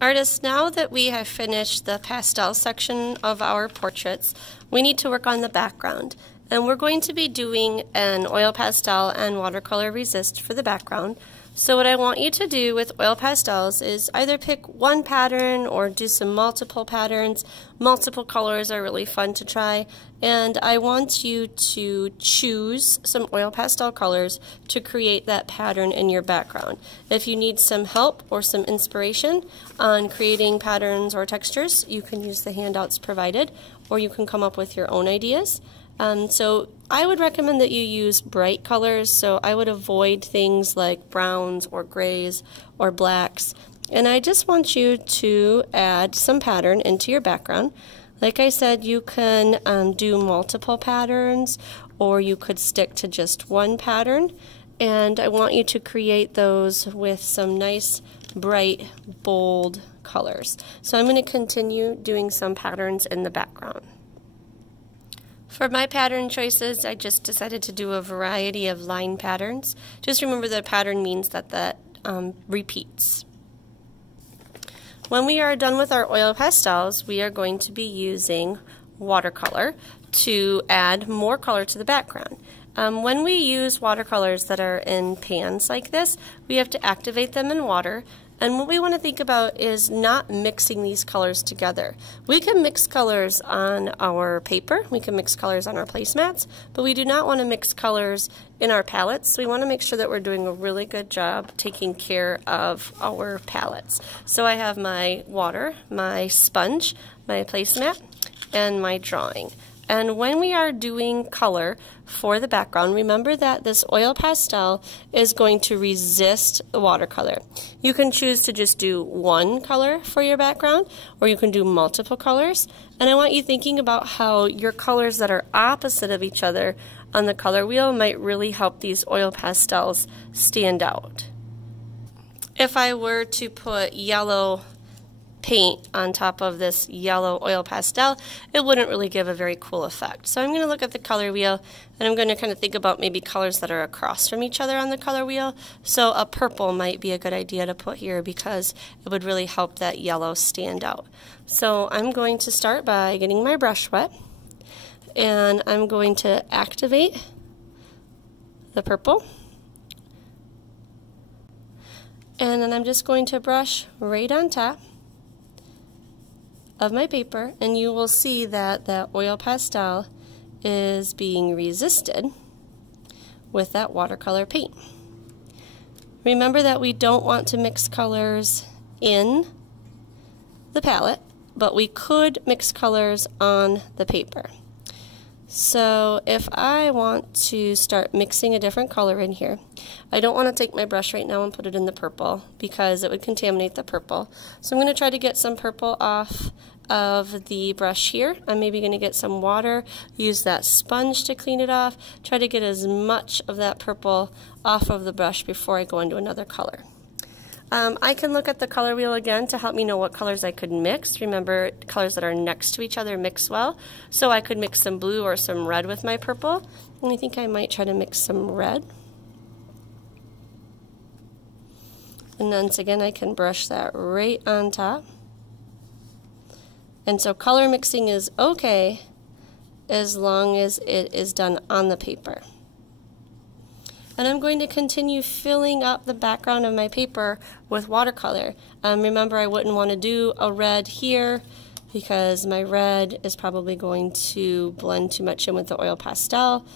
Artists, now that we have finished the pastel section of our portraits, we need to work on the background. And we're going to be doing an oil pastel and watercolor resist for the background. So what I want you to do with oil pastels is either pick one pattern or do some multiple patterns. Multiple colors are really fun to try. And I want you to choose some oil pastel colors to create that pattern in your background. If you need some help or some inspiration on creating patterns or textures, you can use the handouts provided, or you can come up with your own ideas. So I would recommend that you use bright colors, so I would avoid things like browns or grays or blacks. And I just want you to add some pattern into your background. Like I said, you can do multiple patterns, or you could stick to just one pattern. And I want you to create those with some nice, bright, bold colors. So I'm going to continue doing some patterns in the background. For my pattern choices, I just decided to do a variety of line patterns. Just remember that pattern means that repeats. When we are done with our oil pastels, we are going to be using watercolor to add more color to the background. When we use watercolors that are in pans like this, we have to activate them in water. And what we want to think about is not mixing these colors together. We can mix colors on our paper, we can mix colors on our placemats, but we do not want to mix colors in our palettes. We want to make sure that we're doing a really good job taking care of our palettes. So I have my water, my sponge, my placemat, and my drawing. And when we are doing color for the background, remember that this oil pastel is going to resist the watercolor. You can choose to just do one color for your background, or you can do multiple colors. And I want you thinking about how your colors that are opposite of each other on the color wheel might really help these oil pastels stand out. If I were to put yellow paint on top of this yellow oil pastel, it wouldn't really give a very cool effect. So I'm going to look at the color wheel, and I'm going to kind of think about maybe colors that are across from each other on the color wheel. So a purple might be a good idea to put here because it would really help that yellow stand out. So I'm going to start by getting my brush wet, and I'm going to activate the purple. And then I'm just going to brush right on top of my paper, and you will see that that oil pastel is being resisted with that watercolor paint. Remember that we don't want to mix colors in the palette, but we could mix colors on the paper. So if I want to start mixing a different color in here, I don't want to take my brush right now and put it in the purple because it would contaminate the purple. So I'm going to try to get some purple off of the brush here. I'm maybe going to get some water, use that sponge to clean it off, try to get as much of that purple off of the brush before I go into another color. I can look at the color wheel again to help me know what colors I could mix. Remember, colors that are next to each other mix well. So I could mix some blue or some red with my purple. And I think I might try to mix some red. And once again, I can brush that right on top. And so color mixing is okay as long as it is done on the paper. And I'm going to continue filling up the background of my paper with watercolor. Remember, I wouldn't want to do a red here because my red is probably going to blend too much in with the oil pastel.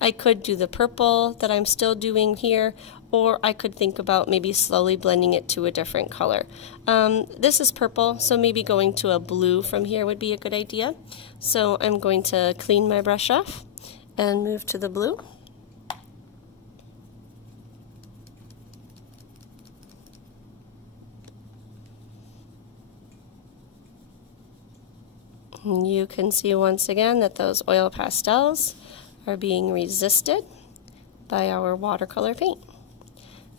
I could do the purple that I'm still doing here, or I could think about maybe slowly blending it to a different color. This is purple, so maybe going to a blue from here would be a good idea. So I'm going to clean my brush off and move to the blue. You can see once again that those oil pastels are being resisted by our watercolor paint.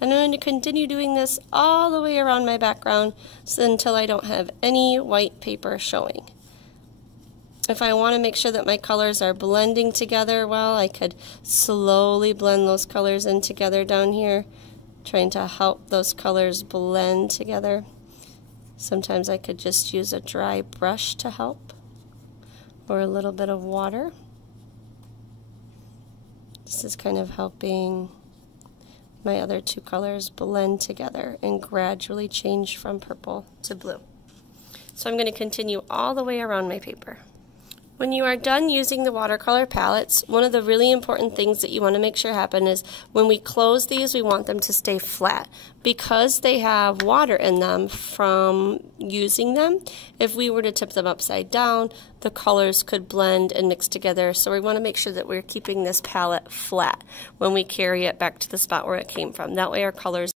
And I'm going to continue doing this all the way around my background until I don't have any white paper showing. If I want to make sure that my colors are blending together well, I could slowly blend those colors in together down here, trying to help those colors blend together. Sometimes I could just use a dry brush to help, or a little bit of water. This is kind of helping my other two colors blend together and gradually change from purple to blue. So I'm going to continue all the way around my paper. When you are done using the watercolor palettes, one of the really important things that you want to make sure happen is when we close these, we want them to stay flat. Because they have water in them from using them, if we were to tip them upside down, the colors could blend and mix together. So we want to make sure that we're keeping this palette flat when we carry it back to the spot where it came from. That way our colors